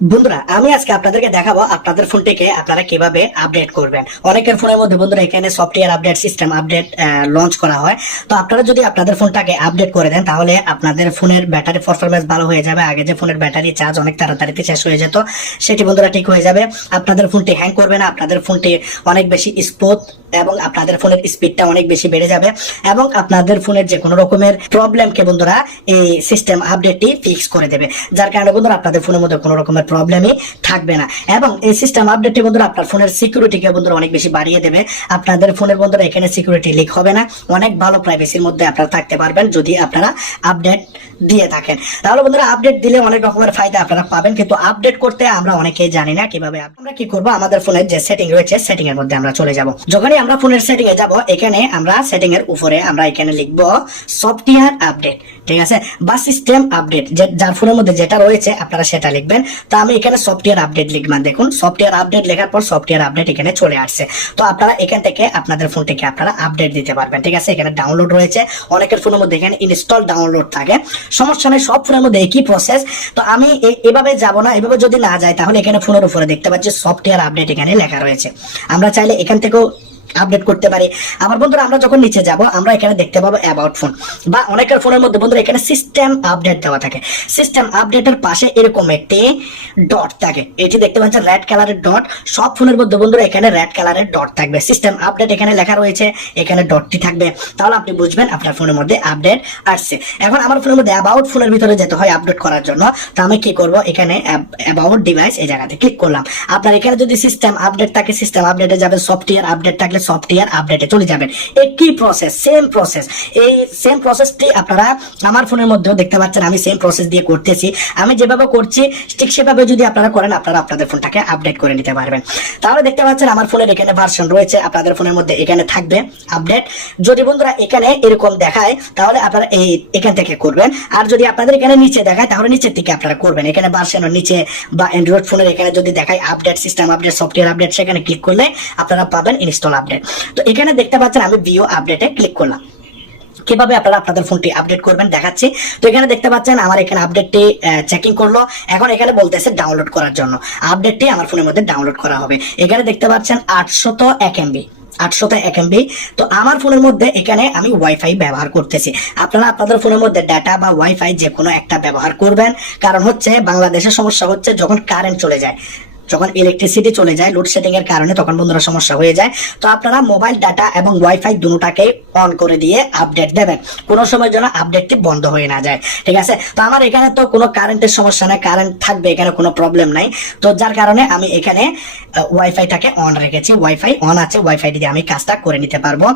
বন্ধুরা আমি আজকে আপনাদেরকে দেখাবো আপনাদের ফোনটিকে আপনারা কিভাবে আপডেট করবেন। অনেকের ফোনের মধ্যে বন্ধুরা এখানে software update, system update launch করা হয়। তো আপনারা যদি আপনাদের ফোনটাকে আপডেট করে দেন তাহলে আপনাদের ফোনের ব্যাটারি পারফরম্যান্স ভালো হয়ে যাবে। আগে যে ফোনের ব্যাটারি চার্জ অনেক তাড়াতাড়িতে শেষ হয়ে যেত সেটি বন্ধুরা ঠিক হয়ে যাবে। আপনাদের ফোনটি হ্যাং করবে না, আপনাদের ফোনটি অনেক বেশি স্মুথ এবং আপনাদের ফোনের স্পিডটা অনেক বেশি বেড়ে যাবে এবং আপনাদের ফোনের যে কোনো রকমের প্রবলেমকে বন্ধুরা এই সিস্টেম আপডেটটি ফিক্স করে দেবে, যার কারণে বন্ধুরা আপনাদের ফোনের মধ্যে কোনো রকমের প্রবলেমই থাকবে না। এবং এই সিস্টেম আপডেটটি বন্ধুরা আপনার ফোনের সিকিউরিটিকে বন্ধুরা অনেক বেশি বাড়িয়ে দেবে। আপনাদের ফোনের বন্ধুরা এখানে সিকিউরিটি লিক হবে না, অনেক ভালো প্রাইভেসির মধ্যে আপনারা থাকতে পারবেন যদি আপনারা আপডেট দিয়ে থাকেন। তাহলে বন্ধুরা আপডেট দিলে অনেক রকমের ফায়দা আপনারা পাবেন, কিন্তু আপডেট করতে আমরা অনেকেই জানি না কিভাবে। আমরা কি করব, আমাদের ফোনের যে সেটিং রয়েছে সেটিং এর মধ্যে আমরা চলে যাব। যখনই আমরা ফোনের সেটিং এ যাব, এখানে আমরা সেটিং এর উপরে আমরা এখানে লিখব সফটওয়্যার আপডেট, ঠিক আছে, বা সিস্টেম আপডেট, যার ফোনের মধ্যে যেটা রয়েছে আপনারা সেটা লিখবেন। তো আমি এখানে সফটওয়্যার আপডেট লিখলাম, দেখুন সফটওয়্যার আপডেট লেখার পর সফটওয়্যার আপডেট এখানে চলে আসছে। তো আপনারা এখান থেকে আপনাদের ফোনটিকে আপনারা আপডেট দিতে পারবেন, ঠিক আছে। এখানে ডাউনলোড রয়েছে, অনেকের ফোনের মধ্যে এখানে ইনস্টল ডাউনলোড থাকে, সমস্যা নেই, সব ফোনের মধ্যে একই প্রসেস। তো আমি এভাবে যাব না, এভাবে যদি না যায় তাহলে এখানে ফোনের উপরে দেখতে পাচ্ছি সফটওয়্যার আপডেট এখানে লেখা রয়েছে। আমরা চাইলে এখান থেকেও আপডেট করতে পারি। আবার বন্ধুরা আমরা যখন নিচে যাব আমরা এখানে দেখতে পাবো অ্যাবাউট ফোন, বা অনেকের ফোনের মধ্যে বন্ধুরা এখানে সিস্টেম আপডেট দেওয়া থাকে। সিস্টেম আপডেটের পাশে এরকম একটি ডট থাকে, এটি দেখতে পাচ্ছেন রেড কালারের ডট। সব ফোনের মধ্যে বন্ধুরা এখানে রেড কালারের ডট থাকবে, সিস্টেম আপডেট এখানে লেখা রয়েছে, এখানে ডটটি থাকবে। তাহলে আপনি বুঝবেন আপনার ফোনের মধ্যে আপডেট আসছে। এখন আমার ফোনের মধ্যে অ্যাবাউট ফোনের ভিতরে যেতে হয় আপডেট করার জন্য। তো আমি কি করব, এখানে অ্যাবাউট ডিভাইস এই জায়গাতে ক্লিক করলাম। আপনার এখানে যদি সিস্টেম আপডেট থাকে সিস্টেম আপডেটে যাবেন, সফটওয়্যার আপডেট থাকলে সফটওয়্যার আপডেটে চলে যাবেন। একই প্রসেস, সেম প্রসেস। এই সেম প্রসেসটি আপনারা আমার ফোনের মধ্যেও দেখতে পাচ্ছেন, আমি সেম প্রসেস দিয়ে করতেছি। আমি যেভাবে করছি ঠিক সেভাবে যদি আপনারা করেন আপনারা আপনাদের ফোনটাকে আপডেট করে নিতে পারবেন। তাহলে দেখতে পাচ্ছেন আমার ফোনের এখানে ভার্সন রয়েছে, আপনাদের ফোনের মধ্যে এখানে থাকবে আপডেট। যদি বন্ধুরা এখানে এরকম দেখায় তাহলে আপনারা এখান থেকে করবেন, আর যদি আপনাদের এখানে নিচে দেখায় তাহলে নিচের থেকে আপনারা করবেন। এখানে ভার্সনের নিচে বা অ্যান্ড্রয়েড ফোনের এখানে যদি দেখায় update, system update, software update, সেখানে ক্লিক করলে আপনারা পাবেন ইনস্টল আপডেট। তো এখানে দেখতে পাচ্ছেন আমি ভিউ আপডেটে ক্লিক করলাম। কিভাবে আপনারা আপনাদের ফোনটি আপডেট করবেন দেখাচ্ছি। তো এখানে দেখতে পাচ্ছেন আমার এখানে আপডেটটি চেকিং করলো। এখন এখানে বলতেছে ডাউনলোড করার জন্য, আপডেটটি আমার ফোনের মধ্যে ডাউনলোড করা হবে। এখানে দেখতে পাচ্ছেন 801 MB, 801 MB। তো আমার ফোনের মধ্যে এখানে আমি ওয়াইফাই ব্যবহার করতেছি। আপনারা আপনাদের ফোনের মধ্যে ডাটা বা ওয়াইফাই যে কোনো একটা ব্যবহার করবেন, কারণ হচ্ছে বাংলাদেশের সমস্যা হচ্ছে যখন কারেন্ট চলে যায়, যখন ইলেকট্রিসিটি চলে যায় লোডশেডিং এর কারণে, তখন বন্ধুরা সমস্যা হয়ে যায়। তো আপনারা মোবাইল ডাটা এবং ওয়াইফাই দুটোটাকে অন করে দিয়ে আপডেট দেবেন, কোনো সময় যেন আপডেটটি বন্ধ হয়ে না যায়, ঠিক আছে। তো আমার এখানে তো কোনো কারেন্টের সমস্যা নাই, কারেন্ট থাকবে, এখানে কোনো প্রবলেম নাই। তো যার কারণে আমি এখানে ওয়াইফাইটাকে অন রেখেছি, ওয়াইফাই অন আছে, ওয়াইফাই দিয়ে আমি কাজটা করে নিতে পারবো।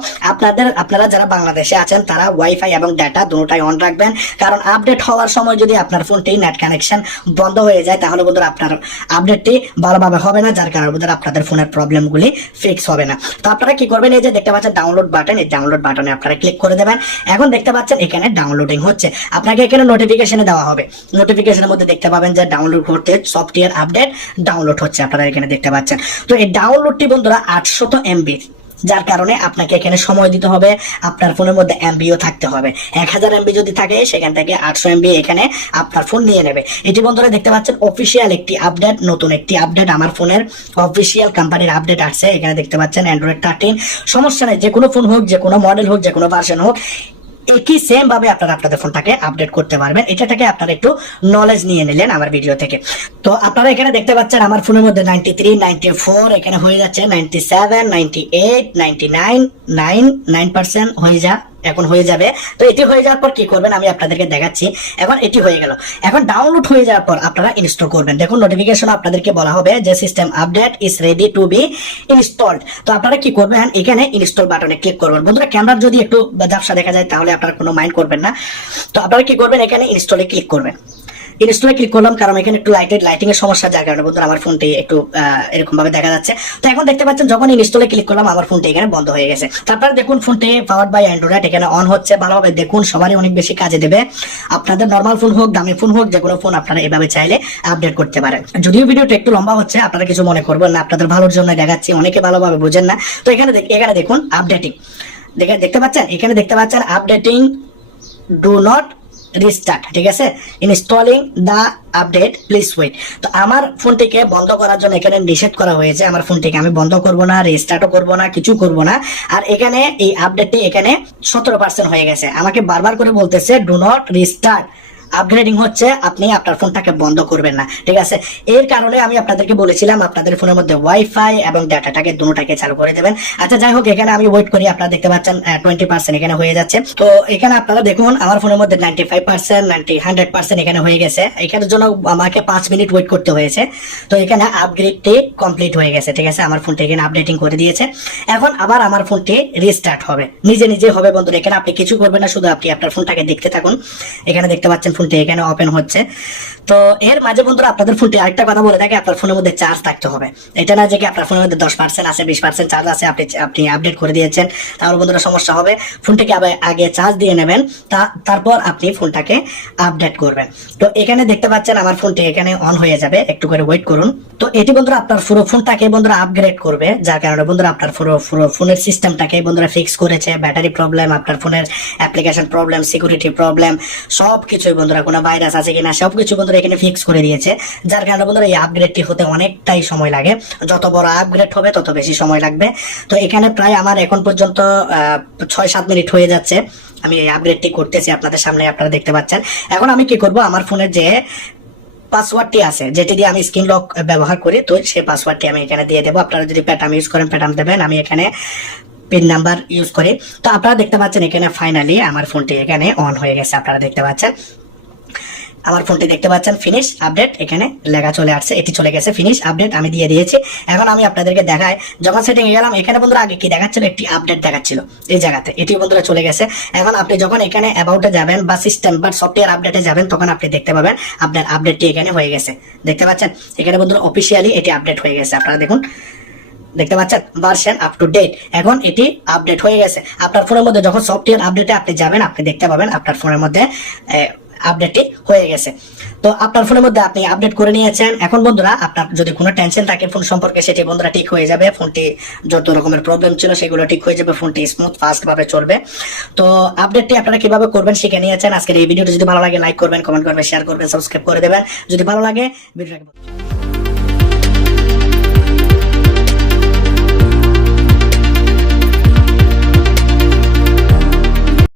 আপনারা যারা বাংলাদেশে আছেন তারা ওয়াইফাই এবং ডাটা দুটোটাই অন রাখবেন, কারণ আপডেট হওয়ার সময় যদি আপনার ফোনটি নেট কানেকশন বন্ধ হয়ে যায় তাহলে বন্ধুরা আপনার আপডেটটি ভালোভাবে হবে না, যার কারণে বন্ধুরা আপনাদের ফোনের প্রবলেমগুলি ফিক্স হবে না। তো আপনারা কি করবেন, এই যে দেখতে পাচ্ছেন ডাউনলোড বাটন, এই ডাউনলোড বাটনে আপনারা ক্লিক করে দেবেন। এখন দেখতে পাচ্ছেন এখানে ডাউনলোডিং হচ্ছে, আপনাকে এখানে নোটিফিকেশনে দেওয়া হবে। নোটিফিকেশনের মধ্যে দেখতে পাবেন যে ডাউনলোড করতে সফটওয়্যার আপডেট ডাউনলোড হচ্ছে, আপনারা এখানে দেখতে পাচ্ছেন। তো এই ডাউনলোডটি বন্ধুরা 800 MB, যার কারণে আপনাকে এখানে সময় দিতে হবে, আপনার ফোনের মধ্যে এমবিও থাকতে হবে। 1000 MB যদি থাকে সেখান থেকে 800 MB এখানে আপনার ফোন নিয়ে নেবে। এটি বন্ধুরা দেখতে পাচ্ছেন অফিসিয়াল একটি আপডেট, নতুন একটি আপডেট, আমার ফোনের অফিসিয়াল কোম্পানির আপডেট আসছে। এখানে দেখতে পাচ্ছেন অ্যান্ড্রয়েড 13, সমস্যা নেই, যে কোনো ফোন হোক, যে কোনো মডেল হোক, যে কোনো ভার্সন হোক, একই সেম ভাবে আপনারা আপনাদের ফোনটাকে আপডেট করতে পারবেন। এটা থেকে আপনারা একটু নলেজ নিয়ে নিলেন আমার ভিডিও থেকে। তো আপনারা এখানে দেখতে পাচ্ছেন আমার ফোনের মধ্যে 93, 94 এখানে হয়ে যাচ্ছে, 97, 98, 99, 9% হয়ে যা এখন হয়ে যাবে। তো এটি হয়ে যাওয়ার পর কি করবেন আমি আপনাদেরকে দেখাচ্ছি। এখন এটি হয়ে গেল, এখন ডাউনলোড হয়ে যাওয়ার পর আপনারা ইনস্টল করবেন। দেখুন নোটিফিকেশন আপনাদেরকে বলা হবে যে system update is ready to be installed. তো আপনারা কি করবেন, এখানে ইনস্টল বাটনে ক্লিক করবেন। বন্ধুরা ক্যামেরার যদি একটু ঝাপসা দেখা যায় তাহলে আপনারা কোনো মাইন্ড করবেন না। তো আপনারা কি করবেন, এখানে ইনস্টলে ক্লিক করবেন। ইনস্টলে ক্লিক করলাম, কারণ এখানে একটু লাইটিং এর সমস্যা, যার কারণে বন্ধুরা আমার ফোনটি একটু এরকম ভাবে দেখা যাচ্ছে। তো এখন দেখতে পাচ্ছেন যখন ইনস্টলে ক্লিক করলাম আমার ফোনটি এখানে বন্ধ হয়ে গেছে। তারপরে দেখুন ফোনটি পাওয়ার্ড বাই অ্যান্ড্রয়েড এখানে অন হচ্ছে, ভালোভাবে দেখুন, সবারই অনেক বেশি কাজে দেবে। আপনাদের নর্মাল ফোন হোক, দামি ফোন হোক, যে কোনো ফোন আপনারা এভাবে চাইলে আপডেট করতে পারেন। যদিও ভিডিওটা একটু লম্বা হচ্ছে আপনারা কিছু মনে করবেন না, আপনাদের ভালোর জন্য দেখাচ্ছি, অনেকে ভালোভাবে বোঝেন না। তো এখানে দেখুন আপডেটিং, দেখতে পাচ্ছেন, এখানে দেখতে পাচ্ছেন আপডেটিং ডু নট রিস্টার্ট, ঠিক আছে, installing the update please wait. তো আমার ফোনটিকে বন্ধ করার জন্য এখানে নিষেধ করা হয়েছে, আমার ফোনটিকে আমি বন্ধ করব না, রিস্টার্টও করব না, কিছু করব না। আর এখানে এই আপডেটটি এখানে 17% হয়ে গেছে, আমাকে বারবার করে বলতেছে ডু নট রিস্টার্ট, আপগ্রেডিং হচ্ছে, আপনি আপনার ফোনটাকে বন্ধ করবেন না, ঠিক আছে। এর কারণে আমি আপনাদেরকে বলেছিলাম আপনাদের ফোনের মধ্যে ওয়াইফাই এবং ডাটাটাকে দুটোটাকে চালু করে দেবেন। আচ্ছা যাই হোক, এখানে আমি ওয়েট করি, আপনারা দেখতে পাচ্ছেন 20% এখানে হয়ে যাচ্ছে। তো এখানে আপনারা দেখুন আমার ফোনের মধ্যে 95%, 100% এখানে হয়ে গেছে। এখানের জন্য আমাকে 5 মিনিট ওয়েট করতে হয়েছে। তো এখানে আপগ্রেডটি কমপ্লিট হয়ে গেছে, ঠিক আছে, আমার ফোনটি এখানে আপডেটিং করে দিয়েছে। এখন আবার আমার ফোনটি রিস্টার্ট হবে, নিজে নিজে হবে বন্ধুরা। এখানে আপনি কিছু করবেন না, শুধু আপনি আপনার ফোনটাকে দেখতে থাকুন। এখানে দেখতে পাচ্ছেন ফোনটি এখানে ওপেন হচ্ছে। তো এর মাঝে বন্ধুরা আপনাদের ফোনটি আরেকটা কথা বলে থাকে, আপনার ফোনের মধ্যে চার্জ থাকতে হবে। এটা না যে কি আপনার ফোনের মধ্যে 10% আছে, 20% চার্জ আছে, আপনি আপডেট করে দিয়েছেন, তাহলে বন্ধুরা সমস্যা হবে। ফোনটাকে আগে চার্জ দিয়ে নেবেন, তারপর আপনি ফোনটাকে আপডেট করবেন। তো এখানে দেখতে পাচ্ছেন আমার ফোনটি এখানে অন হয়ে যাবে, একটু করে ওয়েট করুন। তো এটি বন্ধুরা আপনার পুরো ফোনটাকে বন্ধুরা আপগ্রেড করবে, যার কারণে বন্ধুরা আপনার পুরো ফোনের সিস্টেমটাকে বন্ধুরা ফিক্স করেছে। ব্যাটারি প্রবলেম, আপনার ফোনের অ্যাপ্লিকেশন প্রবলেম, সিকিউরিটি প্রবলেম, সবকিছুই বন্ধুরা, কোনো ভাইরাস আছে কিনা সবকিছু বন্ধুরা এখানে ফিক্স করে দিয়েছে। যার কারণে বন্ধুরা এই আপগ্রেডটি হতে অনেকটাই সময় লাগে, যত বড় আপগ্রেড হবে তত বেশি সময় লাগবে। তো এখানে প্রায় আমার এখন পর্যন্ত 6-7 মিনিট হয়ে যাচ্ছে আমি এই আপগ্রেডটি করতেছি আপনাদের সামনে, আপনারা দেখতে পাচ্ছেন। এখন আমি কি করব, আমার ফোনের যে পাসওয়ার্ডটি আছে, যেটি দিয়ে আমি স্ক্রিন লক ব্যবহার করি, তো সেই পাসওয়ার্ডটি আমি এখানে দিয়ে দেবো। আপনারা যদি প্যাটার্ন ইউজ করেন প্যাটার্ন দেবেন, আমি এখানে পিন নাম্বার ইউজ করি। তো আপনারা দেখতে পাচ্ছেন এখানে ফাইনালি আমার ফোনটি এখানে অন হয়ে গেছে, আপনারা দেখতে পাচ্ছেন আমার ফোনটি দেখতে পাচ্ছেন ফিনিশ আপডেট, এখানে লেখা চলে আসছে, এটি চলে গেছে ফিনিশ আপডেট, আমি দিয়ে দিয়েছি। এখন আমি আপনাদেরকে দেখাই, যখন সেটিং এ গেলাম এখানে বন্ধুরা আগে কি দেখাচ্ছিল, একটি আপডেট দেখাচ্ছিল এই জায়গাতে, এটি বন্ধুরা চলে গেছে। এখন আপনি যখন এখানে অ্যাবাউটে যাবেন বা সিস্টেম বা সফটওয়্যার আপডেটে যাবেন, তখন আপনি দেখতে পাবেন আপনার আপডেটটি এখানে হয়ে গেছে, দেখতে পাচ্ছেন এখানে বন্ধুরা অফিসিয়ালি এটি আপডেট হয়ে গেছে, আপনারা দেখুন, দেখতে পাচ্ছেন ভার্সন আপ টু ডেট, এখন এটি আপডেট হয়ে গেছে। আপনার ফোনের মধ্যে যখন সফটওয়্যার আপডেটে আপনি যাবেন, আপনি দেখতে পাবেন আপনার ফোনের মধ্যে আপডেটটি হয়ে গেছে। তো আপনার ফোনের মধ্যে আপনি আপডেট করে নিয়েছেন। এখন বন্ধুরা আপনার যদি কোনো টেনশন থাকে ফোন সম্পর্কে, সেটি বন্ধুরা ঠিক হয়ে যাবে। ফোনটি যত রকমের প্রবলেম ছিল সেগুলো ঠিক হয়ে যাবে, ফোনটি স্মুথ ফাস্ট ভাবে চলবে। তো আপডেটটি আপনারা কিভাবে করবেন শিখে নিয়েছেন। আজকের এই ভিডিওটি যদি ভালো লাগে লাইক করবেন, কমেন্ট করবেন, শেয়ার করবেন, সাবস্ক্রাইব করে দেবেন যদি ভালো লাগে ভিডিওটাকে।